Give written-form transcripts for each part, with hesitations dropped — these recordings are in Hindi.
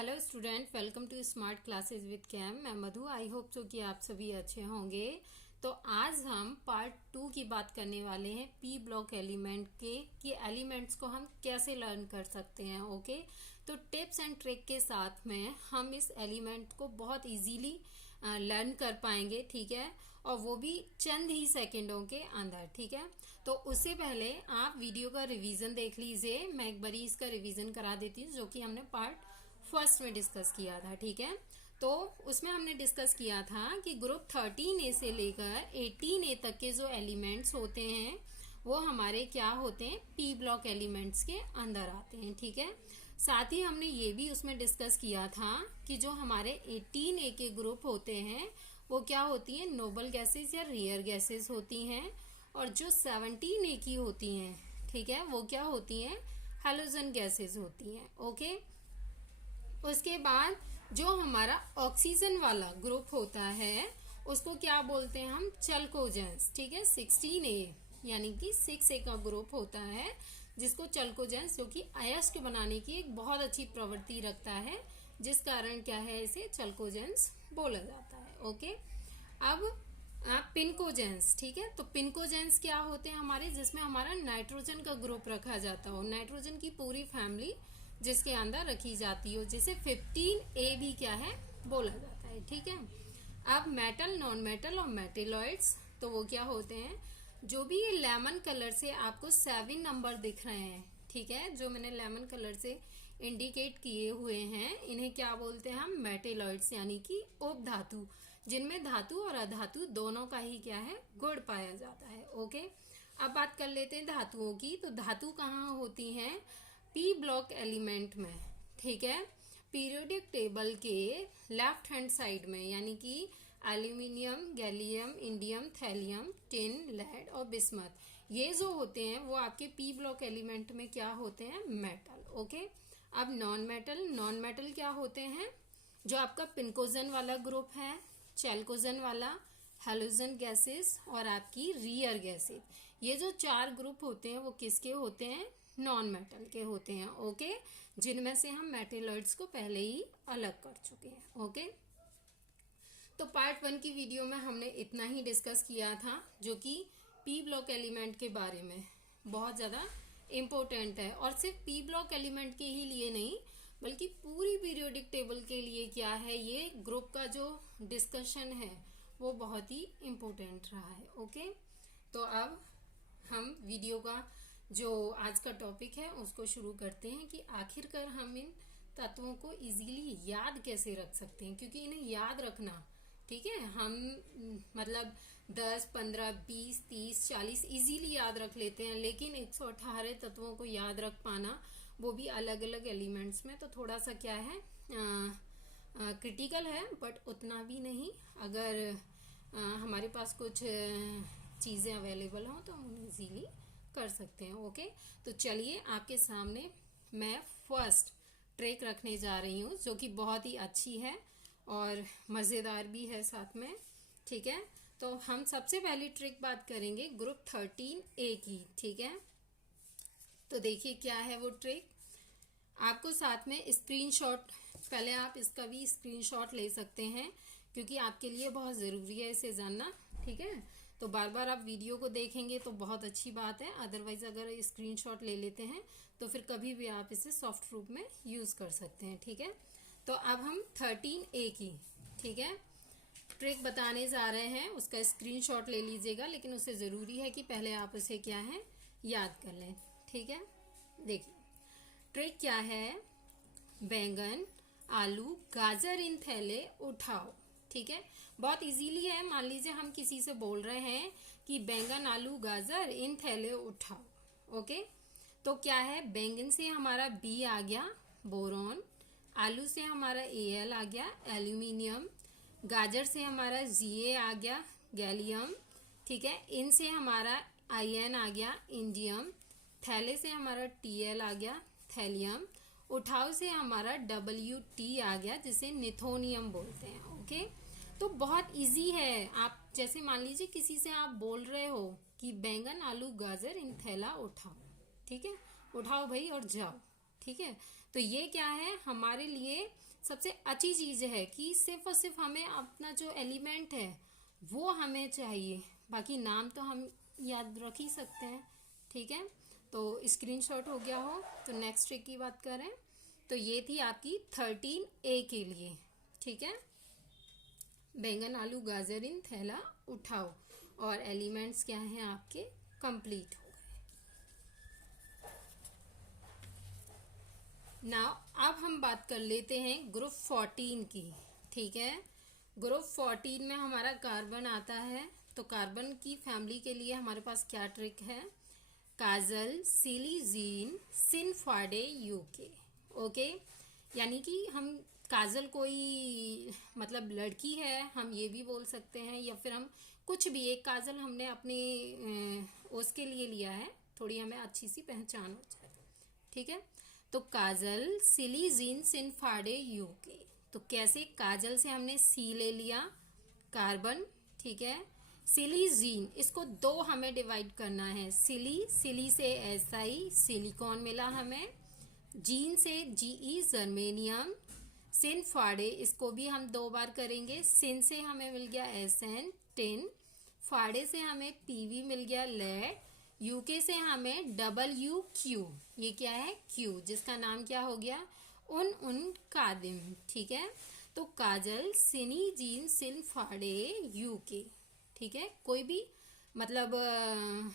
Hello student, welcome to smart classes with Cam. मैं मधु। आई होप सो कि आप सभी अच्छे होंगे। तो आज हम पार्ट 2 की बात करने वाले हैं पी ब्लॉक एलिमेंट के कि एलिमेंट्स को हम कैसे लर्न कर सकते हैं। ओके, तो टिप्स एंड ट्रिक के साथ में हम इस एलिमेंट को बहुत इजीली लर्न कर पाएंगे, ठीक है, और वो भी चंद ही सेकंडों के अंदर, ठीक है। तो उससे पहले आप वीडियो का रिवीजन देख लीजिए। मैं एक बारी इसका रिवीजन करा देती हूँ जो कि हमने पार्ट फर्स्ट में डिस्कस किया था, ठीक है। तो उसमें हमने डिस्कस किया था कि ग्रुप 13A से लेकर 18A तक के जो एलिमेंट्स होते हैं वो हमारे क्या होते हैं, पी ब्लॉक एलिमेंट्स के अंदर आते हैं, ठीक है। साथ ही हमने ये भी उसमें डिस्कस किया था कि जो हमारे 18A के ग्रुप होते हैं वो क्या होती है, नोबल गैसेस या रेयर गैसेस होती हैं, और जो 17A की होती हैं, ठीक है, वो क्या होती हैं, हैलोजन गैसेस होती हैं। ओके, उसके बाद जो हमारा ऑक्सीजन वाला ग्रुप होता है उसको क्या बोलते हैं हम, चलकोजेंस, ठीक है। 16A यानी कि 6A का ग्रुप होता है जिसको चलकोजेंस, जो कि अयस्क बनाने की एक बहुत अच्छी प्रवृत्ति रखता है, जिस कारण क्या है, इसे चलकोजेंस बोला जाता है। ओके, अब पिनकोजेंस, ठीक है। तो पिनकोजेंस क्या होते हैं हमारे, जिसमें हमारा नाइट्रोजन का ग्रुप रखा जाता हो, नाइट्रोजन की पूरी फैमिली जिसके अंदर रखी जाती हो, जिसे 15A भी क्या है बोला जाता है, ठीक है। अब मेटल, नॉन मेटल और मेटेलॉइड्स, तो वो क्या होते हैं, जो भी ये लेमन कलर से आपको 7 नंबर दिख रहे हैं, ठीक है, जो मैंने लेमन कलर से इंडिकेट किए हुए हैं, इन्हें क्या बोलते हैं हम, मेटेलॉइड्स, यानी कि उपधातु, जिनमें धातु और अधातु दोनों का ही क्या है, गुण पाया जाता है। ओके, अब बात कर लेते हैं धातुओं की। तो धातु कहाँ होती हैं, पी ब्लॉक एलिमेंट में, ठीक है। पीरियोडिक टेबल के लेफ्ट हैंड साइड में, यानी कि aluminium, gallium, indium, thallium, tin, lead और बिस्मथ, ये जो होते हैं वो आपके पी ब्लॉक एलिमेंट में क्या होते हैं, मेटल। ओके, अब नॉन मेटल, नॉन मेटल क्या होते हैं, जो आपका पिनकोजन वाला ग्रुप है, चैल्कोजन वाला, हैलोजन गैसेस और आपकी रियर गैसेस, ये जो 4 ग्रुप होते हैं वो किसके होते हैं, नॉन मेटल के होते हैं। ओके, जिनमें से हम मेटेलॉइड्स को पहले ही अलग कर चुके हैं। ओके, तो पार्ट 1 की वीडियो में हमने इतना ही डिस्कस किया था, जो कि पी ब्लॉक एलिमेंट के बारे में बहुत ज़्यादा इम्पोर्टेंट है, और सिर्फ पी ब्लॉक एलिमेंट के ही लिए नहीं बल्कि पूरी पीरियोडिक टेबल के लिए क्या है, ये ग्रुप का जो डिस्कशन है वो बहुत ही इम्पोर्टेंट रहा है। ओके, तो अब हम वीडियो का जो आज का टॉपिक है उसको शुरू करते हैं कि आखिरकार हम इन तत्वों को इजीली याद कैसे रख सकते हैं, क्योंकि इन्हें याद रखना, ठीक है, हम मतलब 10, 15, 20, 30, 40 इजीली याद रख लेते हैं, लेकिन 118 तत्वों को याद रख पाना, वो भी अलग अलग एलिमेंट्स में, तो थोड़ा सा क्या है, क्रिटिकल है, बट उतना भी नहीं। अगर हमारे पास कुछ चीज़ें अवेलेबल हों तो हम उन्हें इजीली कर सकते हैं। ओके, तो चलिए आपके सामने मैं फर्स्ट ट्रिक रखने जा रही हूँ, जो कि बहुत ही अच्छी है और मज़ेदार भी है साथ में, ठीक है। तो हम सबसे पहली ट्रिक बात करेंगे ग्रुप 13A की, ठीक है। तो देखिए क्या है वो ट्रिक, आपको साथ में स्क्रीनशॉट, पहले आप इसका भी स्क्रीनशॉट ले सकते हैं क्योंकि आपके लिए बहुत ज़रूरी है इसे जानना, ठीक है। तो बार बार आप वीडियो को देखेंगे तो बहुत अच्छी बात है, अदरवाइज अगर स्क्रीनशॉट ले लेते हैं तो फिर कभी भी आप इसे सॉफ्ट रूप में यूज़ कर सकते हैं, ठीक है। तो अब हम 13A की, ठीक है, ट्रिक बताने जा रहे हैं, उसका स्क्रीनशॉट ले लीजिएगा, लेकिन उससे ज़रूरी है कि पहले आप उसे क्या है, याद कर लें, ठीक है। देखिए ट्रिक क्या है, बैंगन, आलू, गाजर इन थैले उठाओ, ठीक है। बहुत इजीली है, मान लीजिए हम किसी से बोल रहे हैं कि बैंगन, आलू, गाजर इन थैले उठाओ। ओके, तो क्या है, बैंगन से हमारा बी आ गया, बोरॉन, आलू से हमारा Al आ गया, एल्यूमिनियम, गाजर से हमारा Ga आ गया, गैलियम, ठीक है, इन से हमारा In आ गया, इंडियम, थैले से हमारा Tl आ गया, थैलियम, उठाओ से हमारा Wt आ गया, जिसे निथोनियम बोलते हैं। ओके, तो बहुत इजी है। आप जैसे मान लीजिए किसी से आप बोल रहे हो कि बैंगन, आलू, गाजर इन थैला उठाओ, ठीक है, उठाओ भाई और जाओ, ठीक है। तो ये क्या है, हमारे लिए सबसे अच्छी चीज़ है कि सिर्फ और सिर्फ हमें अपना जो एलिमेंट है वो हमें चाहिए, बाकी नाम तो हम याद रख ही सकते हैं। ठीक है, तो स्क्रीनशॉट हो गया हो तो नेक्स्ट ट्रिक की बात करें तो ये थी आपकी 13A के लिए। ठीक है, बैंगन आलू गाजर इन थैला उठाओ, और एलिमेंट्स क्या हैं आपके, कंप्लीट हो गए। नाउ अब हम बात कर लेते हैं ग्रुप 14 की। ठीक है, ग्रुप 14 में हमारा कार्बन आता है, तो कार्बन की फैमिली के लिए हमारे पास क्या ट्रिक है, काजल सिलीजीन सिनफाडे यूके। ओके, यानी कि हम काजल कोई मतलब लड़की है, हम ये भी बोल सकते हैं, या फिर हम कुछ भी, एक काजल हमने अपने उसके लिए लिया है, थोड़ी हमें अच्छी सी पहचान हो जाए। ठीक है, तो काजल सिलीजीन सिनफाडे यूके, तो कैसे, काजल से हमने सी ले लिया कार्बन। ठीक है, सिलीजीन, इसको दो हमें डिवाइड करना है, सिली से SI सिलिकॉन मिला हमें, जीन से GE जर्मेनियम, सिनफाडे इसको भी हम दो बार करेंगे, सिन से हमें मिल गया SN टिन, फाडे से हमें PV मिल गया लेड, यूके से हमें WQ, ये क्या है Q, जिसका नाम क्या हो गया उन कादिम। ठीक है, तो काजल सिनी जीन सिनफाडे यूके। ठीक है, कोई भी मतलब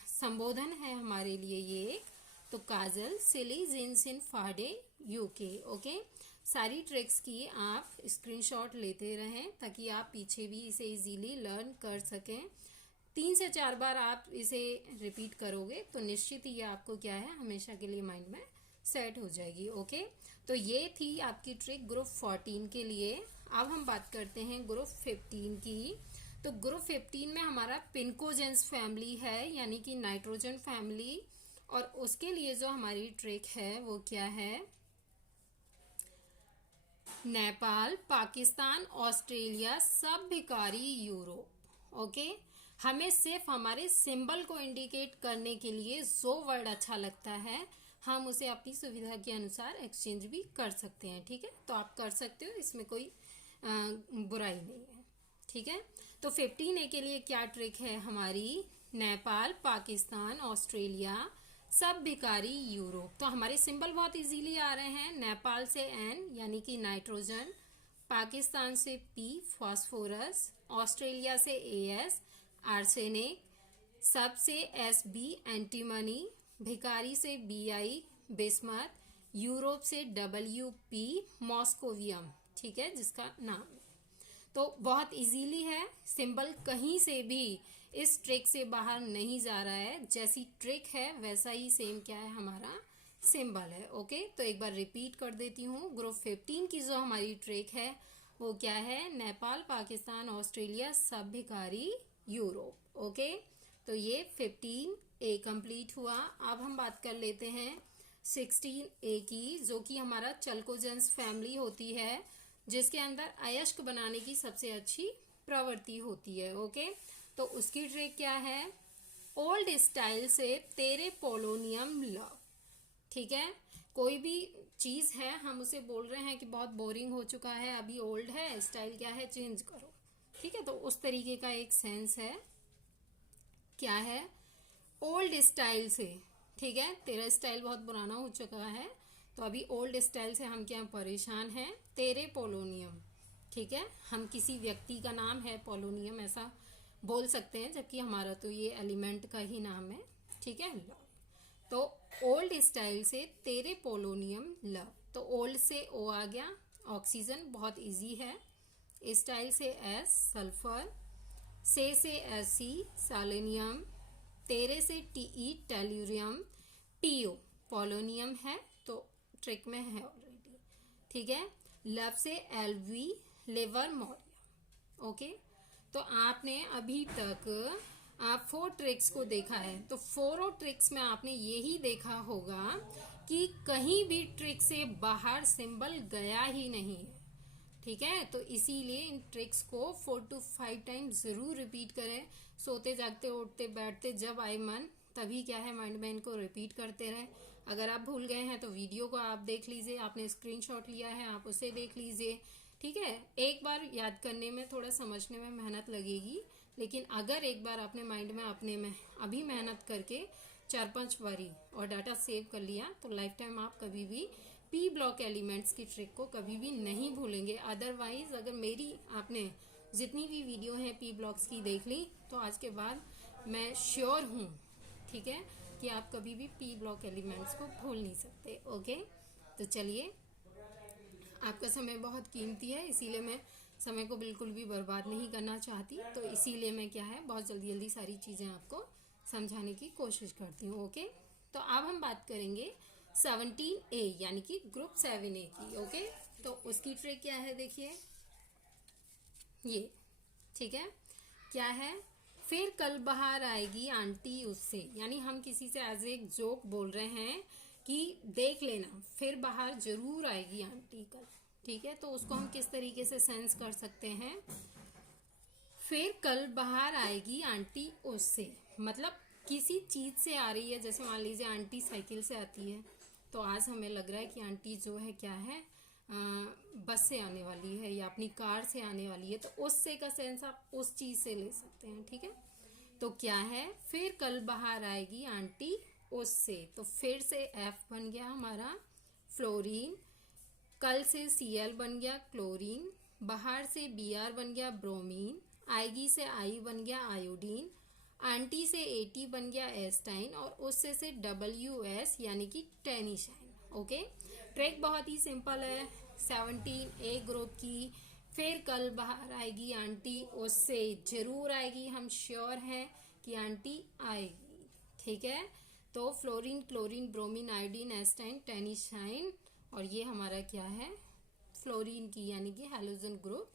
संबोधन है हमारे लिए ये, तो काजल सिली जिन सिनफाडे यूके। ओके, सारी ट्रिक्स की आप स्क्रीनशॉट लेते रहें ताकि आप पीछे भी इसे इजीली लर्न कर सकें। 3 से 4 बार आप इसे रिपीट करोगे तो निश्चित ही आपको क्या है, हमेशा के लिए माइंड में सेट हो जाएगी। ओके, तो ये थी आपकी ट्रिक ग्रुप 14 के लिए। अब हम बात करते हैं ग्रुप 15 की। तो ग्रुप 15 में हमारा पिनकोजेंस फैमिली है, यानी कि नाइट्रोजन फैमिली, और उसके लिए जो हमारी ट्रिक है वो क्या है, नेपाल पाकिस्तान ऑस्ट्रेलिया सब भिकारी यूरोप। ओके, हमें सिर्फ हमारे सिंबल को इंडिकेट करने के लिए जो वर्ड अच्छा लगता है हम उसे अपनी सुविधा के अनुसार एक्सचेंज भी कर सकते हैं। ठीक है, तो आप कर सकते हो, इसमें कोई बुराई नहीं है। ठीक है, तो 15A के लिए क्या ट्रिक है हमारी, नेपाल पाकिस्तान ऑस्ट्रेलिया सब भिकारी यूरोप। तो हमारे सिंबल बहुत इजीली आ रहे हैं, नेपाल से N यानी कि नाइट्रोजन, पाकिस्तान से P फास्फोरस, ऑस्ट्रेलिया से AS आर्सेनिक, सब से SB एंटीमनी, भिकारी से BI बिस्मथ, यूरोप से WP मॉस्कोवियम। ठीक है, जिसका नाम, तो बहुत इजीली है, सिंबल कहीं से भी इस ट्रिक से बाहर नहीं जा रहा है, जैसी ट्रिक है वैसा ही सेम क्या है हमारा सिंबल है। ओके, तो एक बार रिपीट कर देती हूँ, ग्रुप 15 की जो हमारी ट्रिक है वो क्या है, नेपाल पाकिस्तान ऑस्ट्रेलिया सब भिकारी यूरोप। ओके, तो ये 15A कंप्लीट हुआ। अब हम बात कर लेते हैं 16A की, जो कि हमारा चल्कोजेंस फैमिली होती है, जिसके अंदर अयस्क बनाने की सबसे अच्छी प्रवृत्ति होती है। ओके, तो उसकी ट्रिक क्या है, ओल्ड स्टाइल से तेरे पोलोनियम लव। ठीक है, कोई भी चीज है हम उसे बोल रहे हैं कि बहुत बोरिंग हो चुका है, अभी ओल्ड है, स्टाइल क्या है चेंज करो। ठीक है, तो उस तरीके का एक सेंस है, क्या है ओल्ड स्टाइल से। ठीक है, तेरा स्टाइल बहुत पुराना हो चुका है, तो अभी ओल्ड स्टाइल से हम क्या परेशान हैं, तेरे पोलोनियम। ठीक है, हम किसी व्यक्ति का नाम है पोलोनियम ऐसा बोल सकते हैं, जबकि हमारा तो ये एलिमेंट का ही नाम है। ठीक है, लव, तो ओल्ड स्टाइल से तेरे पोलोनियम लव, तो ओल्ड से O आ गया, ऑक्सीजन बहुत इजी है, स्टाइल से S सल्फर, से Fe सेलेनियम, तेरे से Te टेल्यूरियम, PO पोलोनियम है, तो ट्रिक में है ऑलरेडी। ठीक है, लव से LV लिवर मोरियम। ओके, तो आपने अभी तक आप 4 ट्रिक्स को देखा है, तो 4 ट्रिक्स में आपने यही देखा होगा कि कहीं भी ट्रिक से बाहर सिंबल गया ही नहीं है। ठीक है, तो इसीलिए इन ट्रिक्स को 4 to 5 टाइम्स जरूर रिपीट करें, सोते जागते उठते बैठते जब आए मन तभी क्या है माइंड में इनको रिपीट करते रहें। अगर आप भूल गए हैं तो वीडियो को आप देख लीजिए, आपने स्क्रीनशॉट लिया है आप उसे देख लीजिए, ठीक है। एक बार याद करने में थोड़ा समझने में मेहनत लगेगी, लेकिन अगर एक बार आपने माइंड में अपने में अभी मेहनत करके 4-5 बारी और डाटा सेव कर लिया तो लाइफ टाइम आप कभी भी पी ब्लॉक एलिमेंट्स की ट्रिक को कभी भी नहीं भूलेंगे। अदरवाइज अगर मेरी आपने जितनी भी वीडियो है पी ब्लॉक्स की देख ली तो आज के बाद मैं श्योर हूँ, ठीक है, कि आप कभी भी पी ब्लॉक एलिमेंट्स को भूल नहीं सकते। ओके, तो चलिए, आपका समय बहुत कीमती है, इसीलिए मैं समय को बिल्कुल भी बर्बाद नहीं करना चाहती, तो इसीलिए मैं क्या है बहुत जल्दी जल्दी सारी चीज़ें आपको समझाने की कोशिश करती हूँ। ओके, तो अब हम बात करेंगे 17A यानी कि ग्रुप 7A की। ओके, तो उसकी ट्रिक क्या है देखिए ये, ठीक है, क्या है, फिर कल बाहर आएगी आंटी उससे, यानी हम किसी से एज एक जोक बोल रहे हैं कि देख लेना फिर बाहर जरूर आएगी आंटी कल, ठीक है। तो उसको हम किस तरीके से सेंस कर सकते हैं, फिर कल बाहर आएगी आंटी उससे, मतलब किसी चीज से आ रही है, जैसे मान लीजिए आंटी साइकिल से आती है तो आज हमें लग रहा है कि आंटी जो है क्या है बस से आने वाली है या अपनी कार से आने वाली है, तो उससे का सेंस आप उस चीज से ले सकते हैं, ठीक है। तो क्या है, फिर कल बाहर आएगी आंटी उससे, तो फिर से F बन गया हमारा फ्लोरीन, कल से Cl बन गया क्लोरीन, बाहर से Br बन गया ब्रोमीन, आएगी से I बन गया आयोडीन, आंटी से AT बन गया एस्टाइन और उससे से WS यानी कि टेनिशाइन। ओके, ट्रिक बहुत ही सिंपल है, 17A ग्रुप की, फिर कल बाहर आएगी आंटी उससे, जरूर आएगी, हम श्योर हैं कि आंटी आएगी, ठीक है। तो फ्लोरीन क्लोरीन ब्रोमीन आयोडीन एस्टाइन टेनिशाइन, और ये हमारा क्या है फ्लोरीन की यानी कि हैलोजन ग्रुप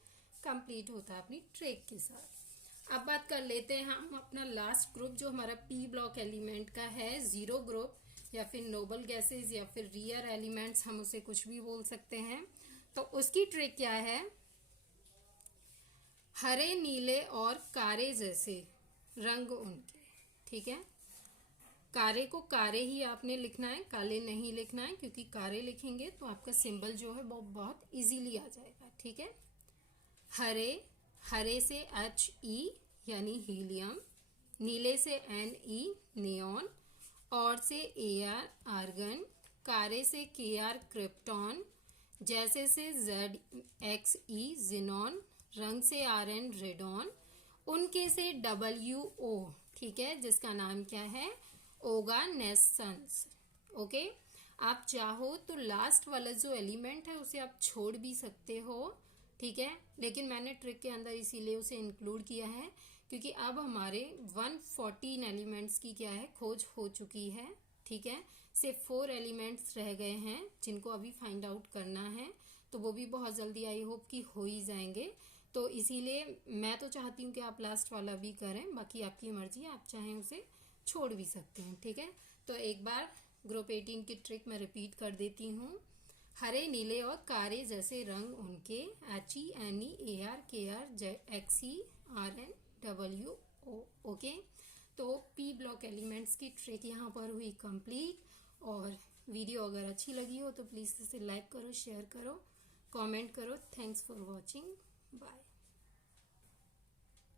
कंप्लीट होता है अपनी ट्रिक के साथ। अब बात कर लेते हैं हम अपना लास्ट ग्रुप जो हमारा पी ब्लॉक एलिमेंट का है, जीरो ग्रुप या फिर नोबल गैसेस या फिर रियर एलिमेंट्स, हम उसे कुछ भी बोल सकते हैं। तो उसकी ट्रिक क्या है, हरे नीले और कारे जैसे रंग उनके, ठीक है। कारे को कारे ही आपने लिखना है, काले नहीं लिखना है, क्योंकि कारे लिखेंगे तो आपका सिंबल जो है वो बहुत इजीली आ जाएगा, ठीक है। हरे, हरे से HE यानी हीलियम, नीले से NE नियॉन, और से AR आर्गन, कारे से KR क्रिप्टॉन, जैसे से ZXE जिनॉन, रंग से RN रेडॉन, उनके से WO, ठीक है, जिसका नाम क्या है ओगानेसेंस। ओके, आप चाहो तो लास्ट वाला जो एलिमेंट है उसे आप छोड़ भी सकते हो, ठीक है, लेकिन मैंने ट्रिक के अंदर इसीलिए उसे इंक्लूड किया है क्योंकि अब हमारे 114 एलिमेंट्स की क्या है खोज हो चुकी है, ठीक है। सिर्फ 4 एलिमेंट्स रह गए हैं जिनको अभी फाइंड आउट करना है, तो वो भी बहुत जल्दी आई होप कि हो ही जाएंगे। तो इसीलिए मैं तो चाहती हूँ कि आप लास्ट वाला भी करें, बाकी आपकी मर्जी, आप चाहें उसे छोड़ भी सकते हैं, ठीक है। तो एक बार ग्रुप 18 की ट्रिक मैं रिपीट कर देती हूँ, हरे नीले और कारे जैसे रंग उनके, HENEARKRXERNWO। ओके, तो पी ब्लॉक एलिमेंट्स की ट्रिक यहाँ पर हुई कंप्लीट। और वीडियो अगर अच्छी लगी हो तो प्लीज़ इसे लाइक करो, शेयर करो, कमेंट करो। Thanks for watching, bye.